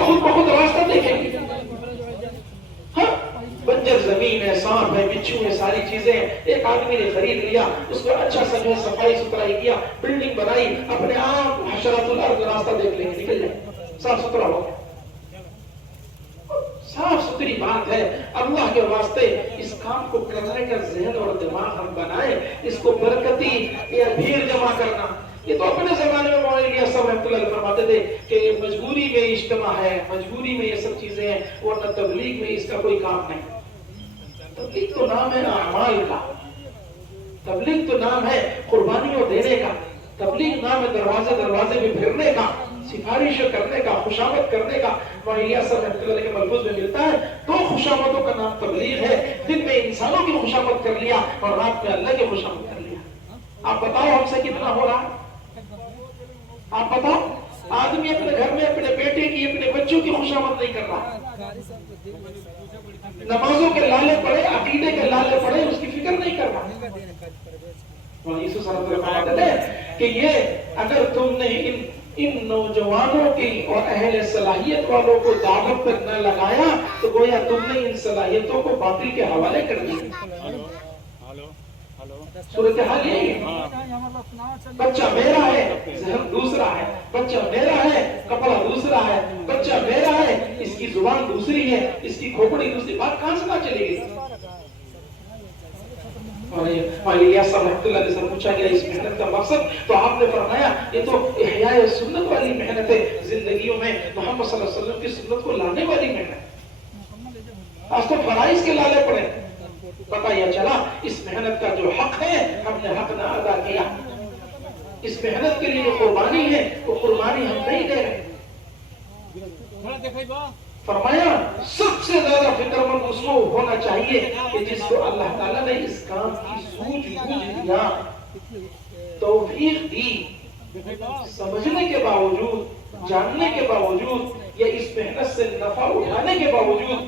خود بخود راستہ دیکھیں گے. ہاں بنجر زمین ہے، سانپ ہے، بچھو ہے، ساری چیزیں ہیں. ایک آدمی نے خرید لیا، اس کو اچھا سجا، صفائی ستھرائی کیا، بلڈنگ بنائی، اپنے آپ حشرات الارض راستہ دیکھ لیں گے، نکل جائے، صاف ستھرا ہو گیا. صاف ستھری بات ہے. اللہ کے واسطے اس کام کو کرنے کا ذہن اور دماغ ہم بنائیں. اس کو برکتی یا بھیڑ جمع کرنا، یہ تو اپنے زمانے میں مولانا الیاس صاحب رحمۃ اللہ فرماتے تھے کہ یہ مجبوری میں اجتماع ہے، مجبوری میں یہ سب چیزیں ہیں، ورنہ تبلیغ میں اس کا کوئی کام نہیں. تبلیغ تو نام ہے اعمال کا، تبلیغ تو نام ہے قربانیوں دینے کا، تبلیغ نام ہے دروازے دروازے میں پھرنے کا، سفارش کرنے کا، خوشامد کرنے کا. مولانا الیاس صاحب رحمۃ اللہ کے ملفوظ میں ملتا ہے 2 خوشامدوں کا نام تبلیغ ہے. دن میں انسانوں کی خوشامد کر لیا اور رات میں اللہ کی خوشامد کر لیا. آپ بتاؤ ہم سے کتنا ہو رہا ہے؟ آپ بتاؤ. آدمی اپنے گھر میں اپنے بیٹے کی، اپنے بچوں کی خوشامد نہیں کر رہا. نمازوں کے لالے پڑے، عقیدے کے لالے پڑے، اس کی فکر نہیں کر رہا. یسوع صلی اللہ علیہ وسلم کہتے ہیں کہ یہ اگر تم نے ان نوجوانوں کی اور اہل صلاحیت والوں کو دعوت پر نہ لگایا تو گویا تم نے ان صلاحیتوں کو باطل کے حوالے کر دیا. صورتحال یہی ہے. بچہ میرا ہے، ذہن دوسرا ہے. بچہ میرا ہے، کپڑا دوسرا ہے. بچہ میرا ہے، اس کی زبان دوسری ہے، اس کی کھوپڑی دوسری. بات کہاں سے نہ چلے گی؟ اور الیاس صاحب رحمۃ اللہ سے پوچھا گیا اس محنت کا مقصد، تو آپ نے فرمایا یہ تو احیاء سنت والی محنت ہے، زندگیوں میں محمد صلی اللہ علیہ وسلم کی سنت کو لانے والی محنت. آج تو فرائض کے لالے پڑے. پتہ یہ چلا اس محنت کا جو حق ہے ہم نے حق نہ ادا کیا. اس محنت کے لیے جو قربانی ہے وہ قربانی ہم نہیں دے رہے. فرمایا سب سے زیادہ فکر مند اس کو ہونا چاہیے کہ جس کو اللہ تعالیٰ نے اس کام کی سوجھ بوجھ دیا، توفیق دی، سمجھنے کے باوجود، جاننے کے باوجود یا اس محنت سے نفع اٹھانے کے باوجود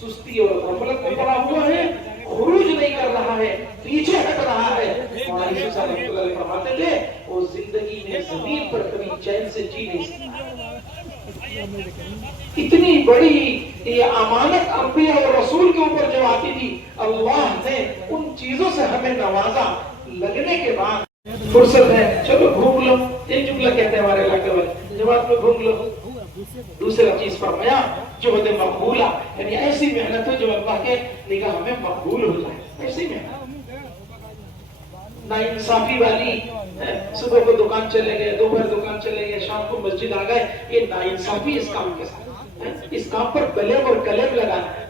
سستی اور غفلت میں پڑا ہوا ہے، خروج نہیں کر رہا ہے، پیچھے ہٹ رہا ہے. مولانا یوسف صاحب رحمۃ اللہ علیہ فرماتے تھے وہ زندگی میں زمین پر کبھی چین سے جی نہیں سکتا. اتنی بڑی یہ امانت انبیاء اور رسول کے اوپر جو آتی تھی، اللہ نے ان چیزوں سے ہمیں نوازا. لگنے کے بعد فرصت ہے، چلو گھوم لو. ایک جملہ کہتے ہیں ہمارے علاقے والے، جماعت میں گھوم لو. دوسرا چیز فرمایا جہد مقبولہ، یعنی ایسی محنت ہے جو اللہ کے نگاہ میں مقبول ہو جائے. ایسی محنت ناانصافی والی، صبح کو دکان چلے گئے، دوپہر دکان چلے گئے، شام کو مسجد آ گئے، یہ ناانصافی اس کام کے ساتھ. اس کام پر بلیم اور کلیم لگانا ہے.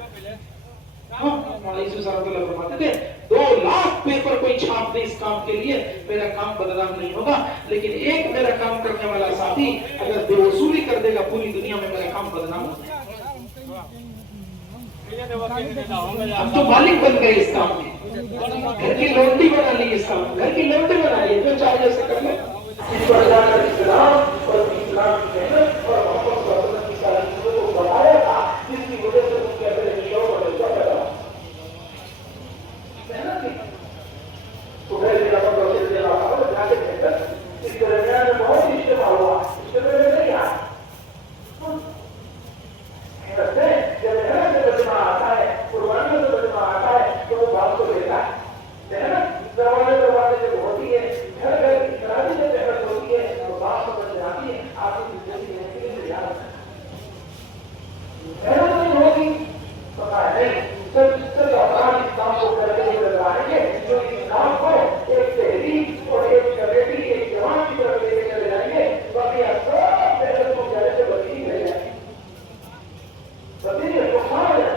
مولانا یوسف صاحب اللہ فرماتے تھے 2 لاکھ پیپر کوئی چھاپ دے اس کام کے لیے میرا کام بدنام نہیں ہوگا، لیکن ایک میرا کام کرنے والا ساتھی اگر بے وصولی کر دے گا پوری دنیا میں میرا کام بدنام ہو جائے گا. ہم تو مالک بن گئے اس کام کے. گھر کی لونڈی بنا لی اس کام، گھر کی لونڈی بنا لی، جو چاہے جیسے کر لیں. اس پر جانا اسلام اور اسلام کی محنت اور محمد صلی اللہ علیہ وسلم کی ساری چیزوں کو بڑھایا تھا، جس کی وجہ سے ان کے اندر شوق اور جذبہ پیدا ہوا. محنت کی تو پھر بھی رحمت اللہ صلی اللہ علیہ وسلم جا کے محنت اس درمیان میں بہت اجتماع ہوا. اس کے میں نہیں آیا محنت ہے. جب محنت سے بچنا آتا ہے، قربانیوں سے بچنا آتا ہے تو وہ بات کو لیتا ہے. محنت دروازے دروازے جب ہوتی ہے، گھر گھر انفرادی جب محنت ہوتی ہے تو بات سمجھ جاتی ہے. آپ کی زندگی میں یاد رکھنا محنت نہیں ہوگی پتا ہے نہیں. سب افراد اس کام کو کرتے ہوئے نظر آئیں گے جو اس کام کو ایک تحریک اور ایک کمیٹی، ایک جوان کی طرف لے کے چلے جائیں گے. باقی سب محنت کو پہلے سے بدلی رہ جائیں گے، بدلی نقصان ہو جائے.